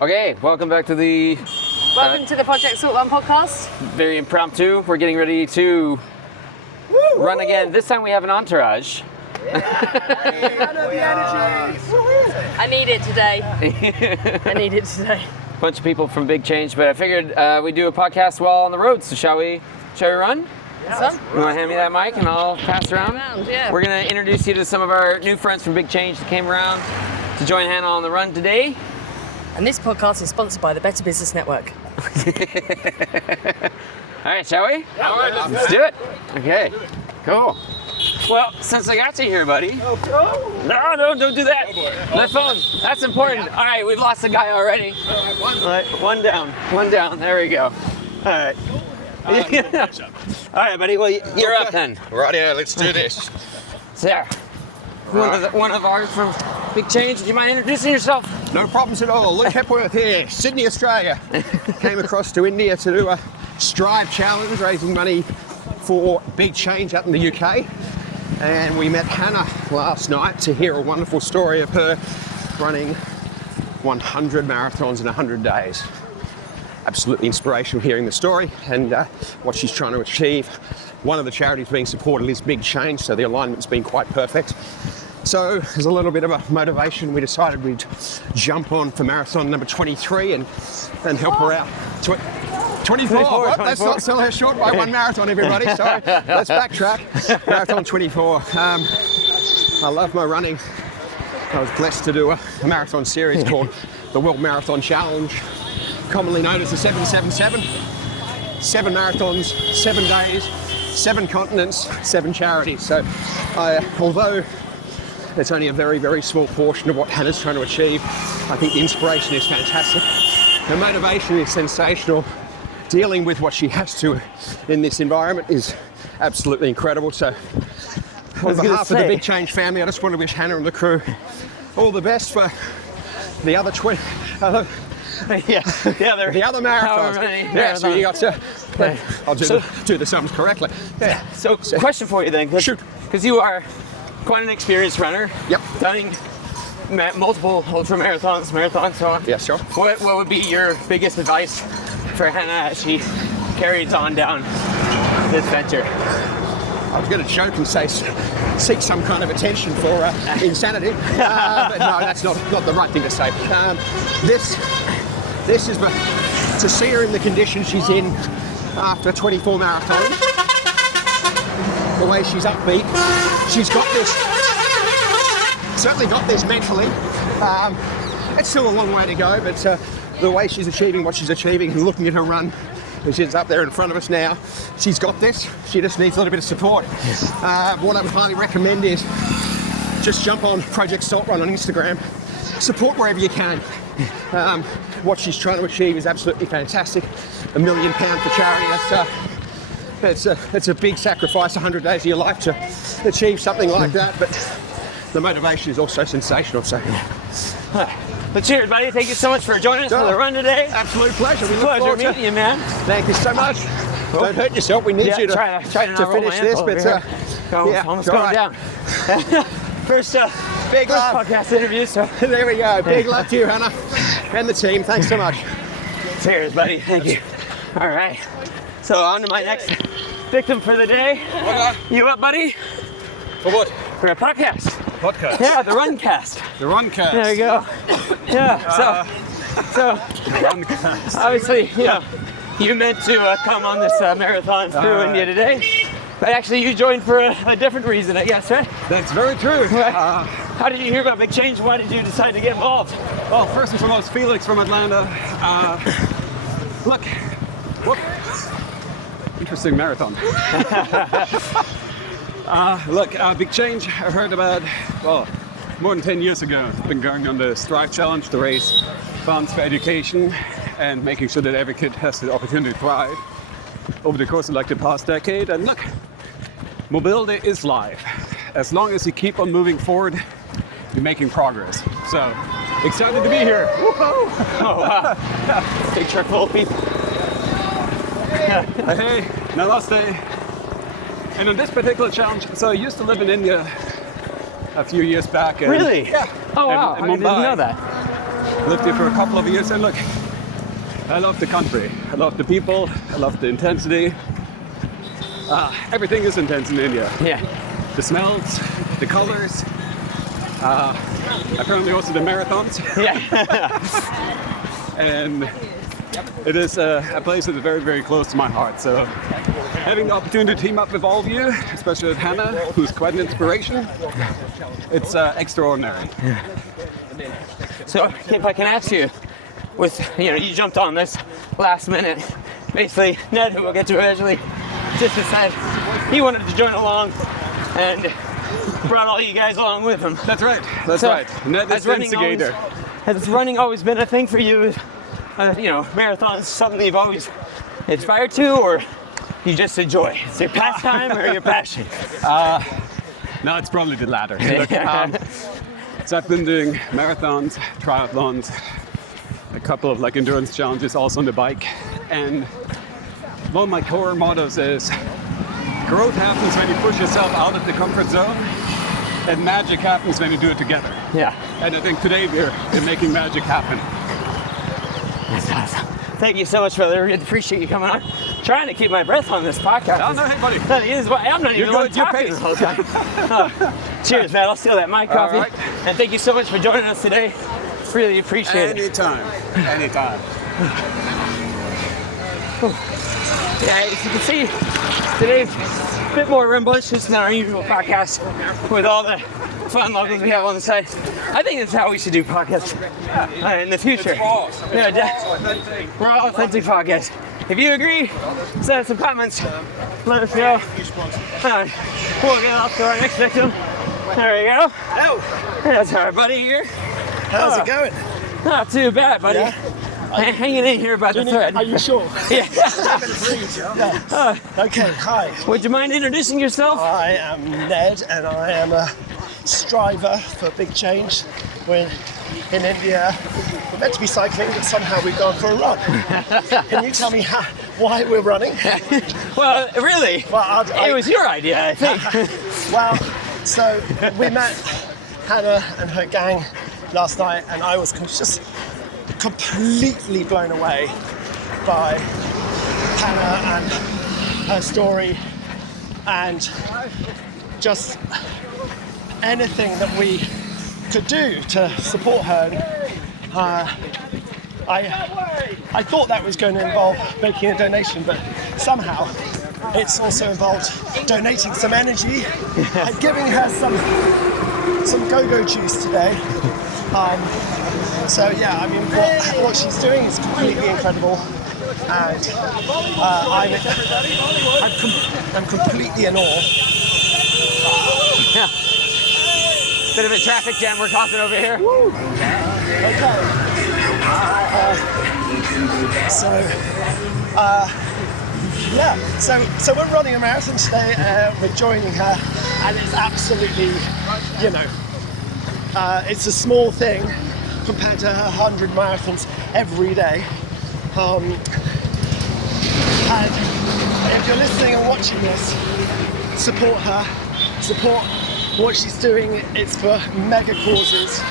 Okay, welcome back to the Welcome to the Project Salt Run podcast. very impromptu. We're getting ready to run again. This time we have an entourage. I need it today. I need it today. Bunch of people from Big Change, but I figured we'd do a podcast while on the road. So shall we run? Yeah. You want to hand me that mic and I'll pass around? Yeah. We're going to introduce you to some of our new friends from Big Change that came around to join Hannah on the run today. And this podcast is sponsored by the Better Business Network. All right, shall we? Yeah, all right, let's do it. Okay, cool. Well, since I got you here, buddy. No, don't do that. My phone, that's important. All right, we've lost a guy already. All right, one down. There we go. All right. All right, buddy. Well, you're up then. Right, yeah, let's do this. Sarah, one of ours from Big Change. Do you mind introducing yourself? No problems at all. Luke Hepworth here, Sydney, Australia. Came across to India to do a Strive challenge, raising money for Big Change up in the UK. And we met Hannah last night to hear a wonderful story of her running 100 marathons in 100 days. Absolutely inspirational hearing the story and what she's trying to achieve. One of the charities being supported is Big Change, so the alignment's been quite perfect. So as a little bit of a motivation, we decided we'd jump on for marathon number 23 and help her out. 24. What? Let's not sell her short by one marathon, everybody. Sorry, let's backtrack. Marathon 24. I love my running. I was blessed to do a marathon series called the World Marathon Challenge, commonly known as the 777. 7 marathons, 7 days, 7 continents, 7 charities. So although it's only a very, very small portion of what Hannah's trying to achieve, I think the inspiration is fantastic. Her motivation is sensational. Dealing with what she has to in this environment is absolutely incredible. So on behalf of the Big Change family, I just want to wish Hannah and the crew all the best for the other 20. The other marathons. Yeah, so you got to. I'll do the sums correctly. Yeah. So, question for you then. Shoot. Because you are quite an experienced runner. Yep. Done multiple ultra marathons, so on. Yeah, sure. What would be your biggest advice for Hannah as she carries on down this venture? I was going to joke and say seek some kind of attention for insanity, but no, that's not the right thing to say. This is to see her in the condition she's in after 24 marathons, the way she's upbeat. She's got this, certainly got this mentally. It's still a long way to go, but the way she's achieving what she's achieving and looking at her run, she's up there in front of us now, she's got this. She just needs a little bit of support. What I would highly recommend is just jump on Project Salt Run on Instagram, support wherever you can. What she's trying to achieve is absolutely fantastic. £1 million for charity, it's a big sacrifice, 100 days of your life to achieve something like that, but the motivation is also sensational. So, But cheers, buddy. Thank you so much for joining us for the run today. Absolute pleasure. We look Pleasure forward to meeting you, man. Thank you so much. Don't hurt yourself. We need you to try to not roll finish my this, ankle but almost going down. First big love. podcast interview. So there we go. Big love to you, Hannah, and the team. Thanks so much. cheers, buddy. Thank you. All right. So on to my next victim for the day. You up, buddy? For what? For a podcast. Podcast. Yeah, the RunCast. The RunCast. There you go. Yeah. So obviously, you meant to come on this marathon through India today, but actually you joined for a different reason, I guess, right? That's very true. How did you hear about Big Change? Why did you decide to get involved? Well, first and foremost, Felix from Atlanta. Look, interesting marathon. Big Change, I heard about, more than 10 years ago. I've been going on the Strive Challenge to raise funds for education and making sure that every kid has the opportunity to thrive over the course of the past decade. And look, mobility is life. As long as you keep on moving forward, you're making progress. So, excited to be here. Woo-hoo! Oh, wow. Big truck full of people. Hey, namaste. And on this particular challenge, so I used to live in India a few years back. And, Really? Yeah. Oh, wow. in I didn't Mumbai. know that. lived here for a couple of years, and look, I love the country. I love the people. I love the intensity. Everything is intense in India. Yeah. The smells, the colors. Apparently also the marathons. Yeah. And it is a place that is very, very close to my heart. So having the opportunity to team up with all of you, especially with Hannah, who's quite an inspiration, it's extraordinary. So if I can ask you, you jumped on this last minute. Basically, Ned, who we'll get to eventually, just decided he wanted to join along and brought all you guys along with him. That's right. That's right. Ned is the instigator. Has running always been a thing for you? Marathons something you've always aspired to, or you just enjoy? It's your pastime or your passion? No, it's probably the latter. Look, so I've been doing marathons, triathlons, a couple of endurance challenges also on the bike, and one of my core mottos is growth happens when you push yourself out of the comfort zone, and magic happens when you do it together. Yeah. And I think today we're making magic happen. That's awesome. Thank you so much, brother. I really appreciate you coming on. Trying to keep my breath on this podcast. Oh, no, hey, buddy. I'm not even the one talking the whole time. Cheers, man. I'll steal that mic coffee. Right. And thank you so much for joining us today. Really appreciate it. Anytime. Yeah, as you can see, today's a bit more rambunctious than our usual podcast with all the fun logos we have on the side. I think that's how we should do podcasts in the future. We're all authentic podcasts. If you agree, send us some comments. Let us know. We'll get off to our next victim. There we go. Hello. That's our buddy here. How's it going? Not too bad, buddy. Yeah. Hanging in here about the thread. Are you sure? Yeah. Okay, hi. Would you mind introducing yourself? I am Ned and I am a striver for big change. We're in India. We're meant to be cycling, but somehow we've gone for a run. Can you tell me why we're running? Well, really, it was your idea, I think. Well, so we met Hannah and her gang last night, and I was just completely blown away by Hannah and her story, and just anything that we could do to support her. I thought that was going to involve making a donation, but somehow it's also involved donating some energy and giving her some go-go juice today. So yeah, I mean, what she's doing is completely incredible, and I'm completely in awe. Yeah. Bit of a traffic jam we're causing over here. Woo. Okay. So we're running a marathon today. We're joining her, and it's absolutely, it's a small thing compared to her 100 marathons every day. And if you're listening and watching this, support her, support what she's doing. It's for mega causes.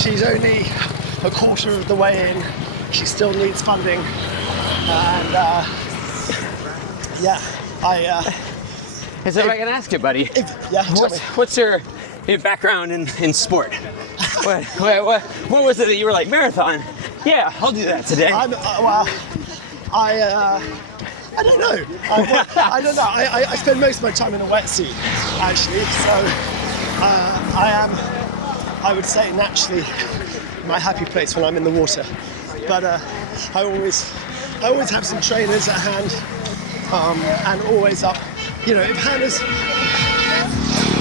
She's only a quarter of the way in. She still needs funding. And So if I can ask you, buddy, what's your background in sport? What was it that you were like, marathon? Yeah, I'll do that today. I don't know. I don't know. I spend most of my time in a wetsuit, actually. So I would say naturally my happy place when I'm in the water. But I always have some trainers at hand, and always up. If Hannah's,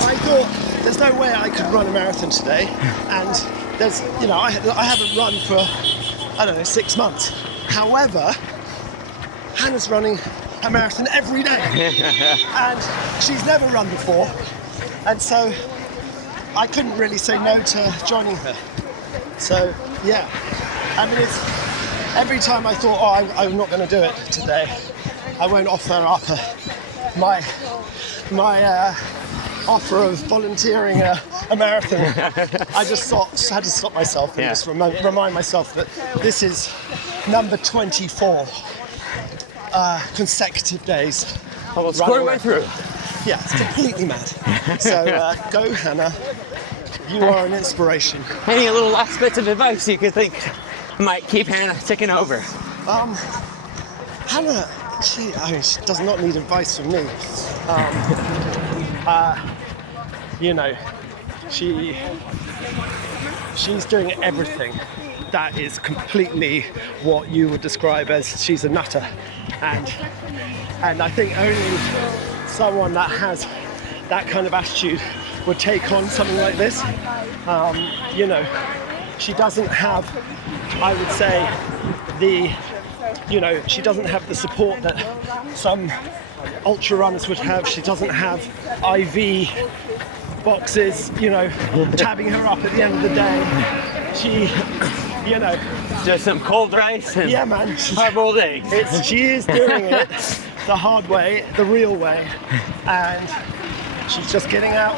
I thought there's no way I could run a marathon today, and there's, I haven't run for 6 months. However, Hannah's running a marathon every day, and she's never run before, and so I couldn't really say no to joining her. So yeah, I mean, it's every time I thought, I'm not going to do it today, I won't offer up my offer of volunteering a a marathon, I just had to stop myself and just remind myself that this is number 24 consecutive days. Almost quarter way through. Yeah, it's completely mad. So go, Hannah. You are an inspiration. Any little last bits of advice you could think might keep Hannah ticking over? Hannah, she does not need advice from me. You know, she's doing everything that is completely what you would describe as she's a nutter, and I think only someone that has that kind of attitude would take on something like this. You know, she doesn't have, I would say, she doesn't have the support that some ultra runners would have. She doesn't have IV boxes, tabbing her up at the end of the day. She, Just some cold rice and hard-boiled eggs. She is doing it the hard way, the real way, and she's just getting out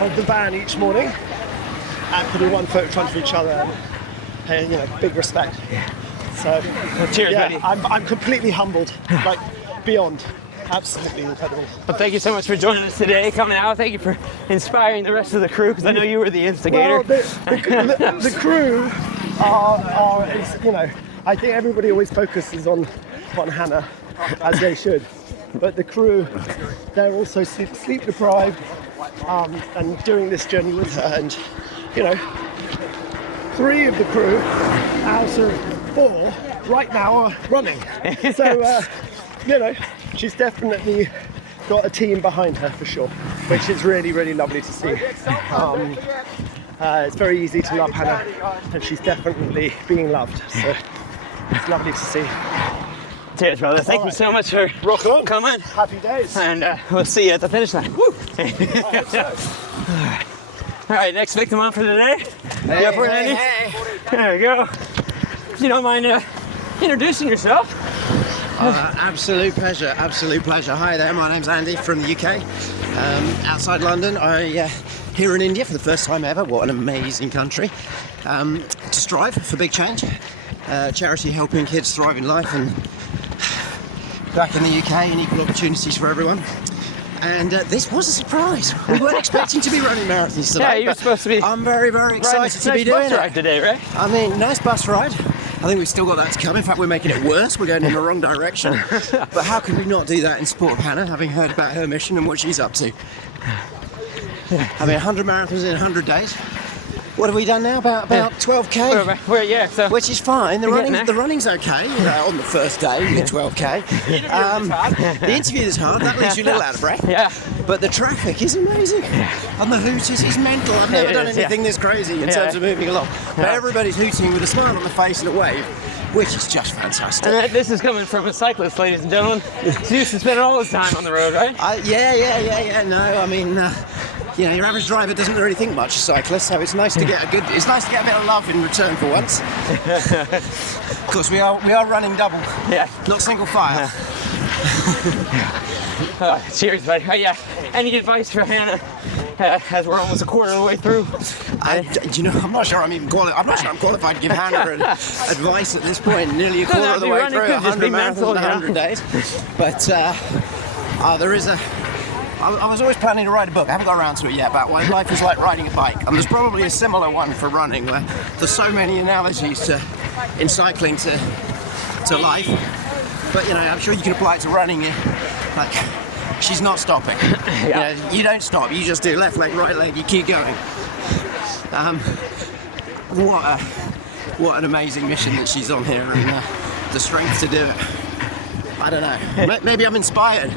of the van each morning and putting one foot in front of each other, and big respect. So, cheers, buddy. I'm completely humbled, like beyond. Absolutely incredible. Well, thank you so much for joining us today, coming out. Thank you for inspiring the rest of the crew, because I know you were the instigator. Well, the crew are, I think everybody always focuses on Hannah, as they should. But the crew, they're also sleep deprived and doing this journey with her. And, 3 of the crew out of 4 right now are running. So, she's definitely got a team behind her for sure, which is really, really lovely to see. It's very easy to love Hannah, and she's definitely being loved. So it's lovely to see. Cheers, brother. Thank you so much for coming. Happy days. And we'll see you at the finish line. Woo! All right, next victim on for today. Hey. There we go. If you don't mind introducing yourself. Absolute pleasure. Hi there, my name's Andy from the UK, outside London. Here in India for the first time ever. What an amazing country. To strive for big change. Charity helping kids thrive in life, and back in the UK and equal opportunities for everyone. And this was a surprise. We weren't expecting to be running marathons today. Yeah, you were supposed to be. I'm very, very excited to be doing it. Nice bus ride today, right? I mean, nice bus ride. I think we've still got that to come. In fact, we're making it worse. We're going in the wrong direction. But how could we not do that in support of Hannah, having heard about her mission and what she's up to? I mean, 100 marathons in 100 days. What have we done now? About 12k? Which is fine. The running's okay on the first day, you get 12k. The interview is hard. That leaves you a little out of breath. Yeah. But the traffic is amazing. And the hooters is mental. I've never done anything this crazy in terms of moving along. But everybody's hooting with a smile on the face and a wave, which is just fantastic. And this is coming from a cyclist, ladies and gentlemen. He used to spend all his time on the road, right? Yeah. No, I mean, your average driver doesn't really think much of cyclists, so it's nice to get a bit of love in return for once. Of course, we are running double, not single file. Cheers, buddy. Any advice for Hannah as we're almost a quarter of the way through? I'm not sure I'm qualified to give Hannah advice at this point. Nearly a quarter of the way through 100 marathons in 100 days. But there is I was always planning to write a book. I haven't got around to it yet, about why life is like riding a bike. And there's probably a similar one for running, where there's so many analogies in cycling to life. But I'm sure you can apply it to running. Like, she's not stopping. You don't stop. You just do left leg, right leg. You keep going. What an amazing mission that she's on here, and the strength to do it. I don't know. Maybe I'm inspired.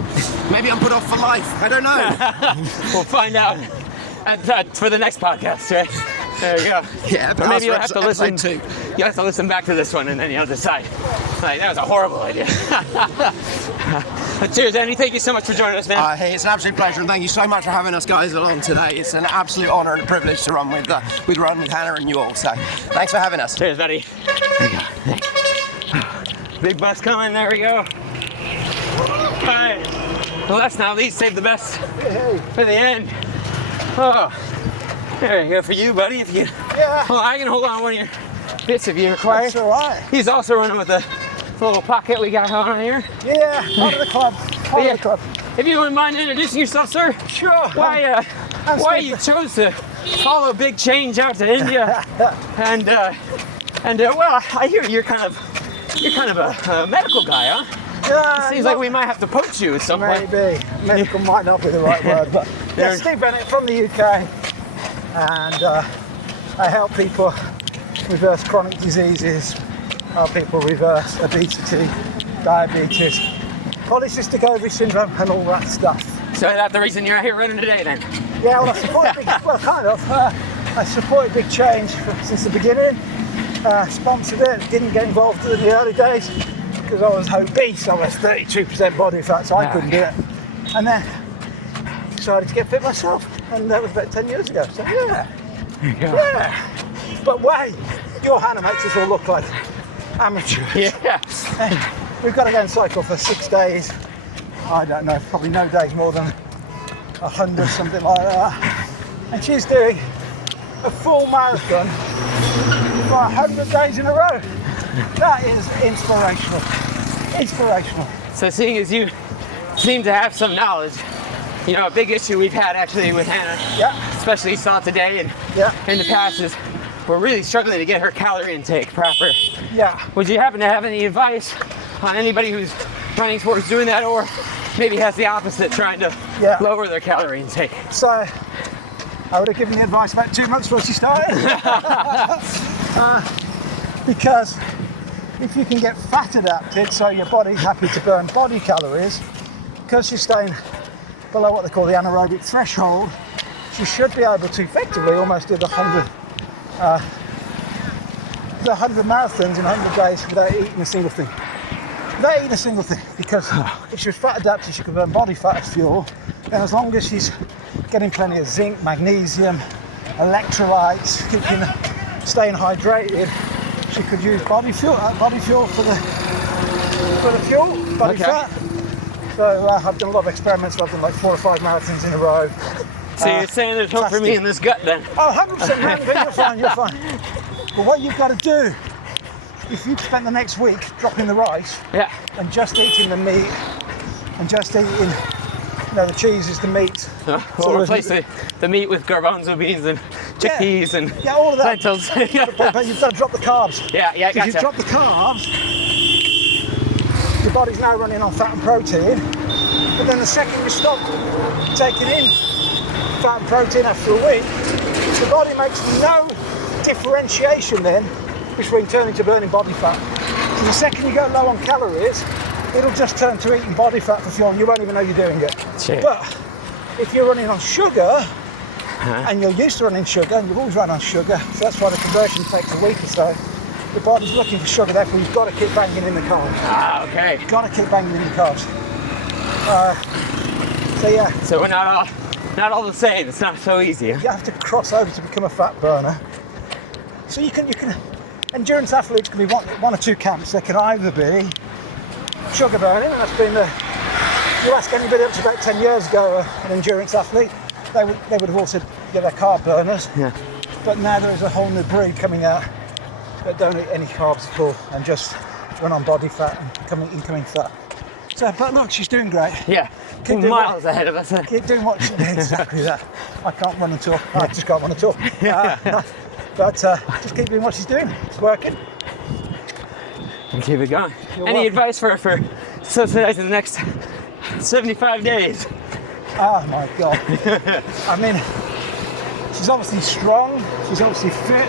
Maybe I'm put off for life. I don't know. We'll find out for the next podcast, right? There you go. Yeah, but maybe you'll have to listen. You have to listen back to this one, and then you'll decide. That was a horrible idea. Cheers, Andy. Thank you so much for joining us, man. Hey, it's an absolute pleasure, and thank you so much for having us guys along today. It's an absolute honour and a privilege to run with Hannah and you all. So, thanks for having us. Cheers, buddy. There you go. Thanks. Big bus coming. There we go. All right. Well, last not least, save the best for the end. Oh, There you go for you, buddy. If you, Yeah. well, I can hold on one of your bits if you require. That's all right. He's also running with a little pocket we got on here. Yeah, part of the club. Part Yeah. of the club. If you wouldn't mind introducing yourself, sir. Sure. Why Steve. you chose to follow Big Change out to India? and well, I hear you're kind of a medical guy, huh? Yeah, Seems like we might have to poach you at some point. maybe. Medical might not be the right word, but yeah, Steve Bennett from the UK, and I help people reverse chronic diseases, help people reverse obesity, diabetes, polycystic ovary syndrome, and all that stuff. So that's the reason you're out here running today, then? Yeah, well, I support kind of. I supported Big Change since the beginning. Sponsored it, didn't get involved in the early days because I was obese. I was 32% body fat, so I couldn't do it. And then decided to get fit myself, and that was about 10 years ago. So yeah. But wait, your Hannah makes us all look like amateurs. Yeah. We've got to go and cycle for 6 days. I don't know, probably no days more than 100, something like that. And she's doing a full marathon for 100 days in a row. That is inspirational. Inspirational. So seeing as you seem to have some knowledge, you know, a big issue we've had actually with Hannah, especially saw today and in the past, is we're really struggling to get her calorie intake proper. Yeah. Would you happen to have any advice on anybody who's running towards doing that, or maybe has the opposite, trying to lower their calorie intake? So I would have given the advice about 2 months before she started. Because if you can get fat adapted, so your body's happy to burn body calories, because she's staying below what they call the anaerobic threshold, she should be able to effectively almost do the 100 marathons in 100 days without eating a single thing. Without eating a single thing, because if she was fat adapted, she could burn body fat as fuel, and as long as she's getting plenty of zinc, magnesium, electrolytes, staying hydrated, she could use body fuel for the fuel, body fat. So I've done a lot of experiments. I've done like 4 or 5 marathons in a row. So you're saying there's hope for me in this gut then? Oh, 100%, man. You're fine. But what you've got to do, if you spend the next week dropping the rice and just eating the meat and just eating, the cheese is the meat. We'll replace the meat with garbanzo beans and chickpeas and all of that. lentils. But you've got to drop the carbs. Yeah, gotcha. If you drop the carbs, your body's now running on fat and protein. But then the second you stop taking in fat and protein after a week, the body makes no differentiation then between turning to burning body fat. So the second you go low on calories, it'll just turn to eating body fat for fuel and you won't even know you're doing it. Sure. But if you're running on sugar, and you're used to running sugar, and you've always run on sugar, so that's why the conversion takes a week or so, the body's looking for sugar, therefore you've got to keep banging in the carbs. Okay. You've got to keep banging in the carbs. So we're not all the same. It's not so easy. You have to cross over to become a fat burner. So you can endurance athletes can be one or two camps. They can either be sugar burning, and that's been you ask anybody up to about 10 years ago, an endurance athlete, they would have all said they're carb burners. Yeah. But now there is a whole new breed coming out that don't eat any carbs at all and just run on body fat and incoming fat. So, but look, she's doing great. Yeah, keep miles ahead of us. Keep doing what she did, exactly that. I can't run and talk. I just can't run and talk. But just keep doing what she's doing. It's working. And keep it going. You're Any welcome. advice for subsidizing the next 75 days? Oh my God. I mean, she's obviously strong. She's obviously fit.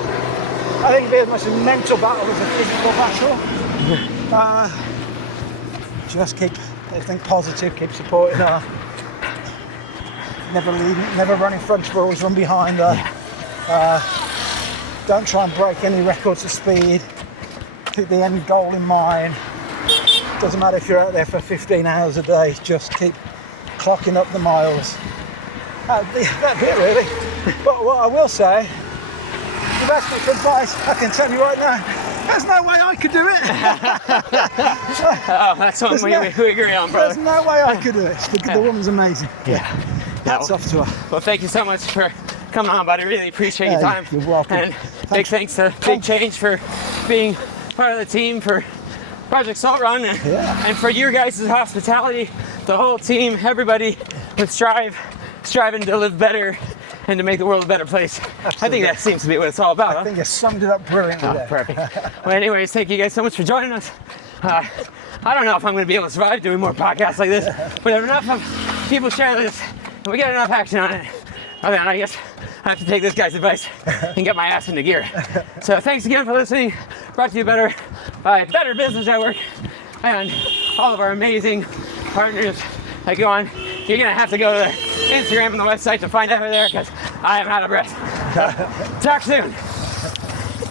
I think it'd be as much a mental battle as a physical battle. Just keep everything positive, keep supporting her. Never run in front of her, always run behind her. Don't try and break any records of speed. Keep the end goal in mind. Doesn't matter if you're out there for 15 hours a day, just keep clocking up the miles. That'd be it really. But what I will say, you've asked me for advice, I can tell you right now, there's no way I could do it. Oh, that's something we agree on, brother. There's no way I could do it. The woman's amazing. Yeah. Hats off to her. Well, thank you so much for coming on, buddy. Really appreciate your time. You're welcome. And big thanks to Big Change for being part of the team for Project Salt Run and for your guys' hospitality, the whole team, everybody with striving to live better and to make the world a better place. Absolutely. I think that seems to be what it's all about. I think you summed it up brilliantly there. Perfect. Well, anyways, thank you guys so much for joining us. I don't know if I'm going to be able to survive doing more podcasts like this, but if enough of people sharing this and we get enough action on it, then I guess I have to take this guy's advice and get my ass into gear. So thanks again for listening. Brought to you better by Better Business Network and all of our amazing partners that go on. You're going to have to go to the Instagram and the website to find out there because I am out of breath. Talk soon.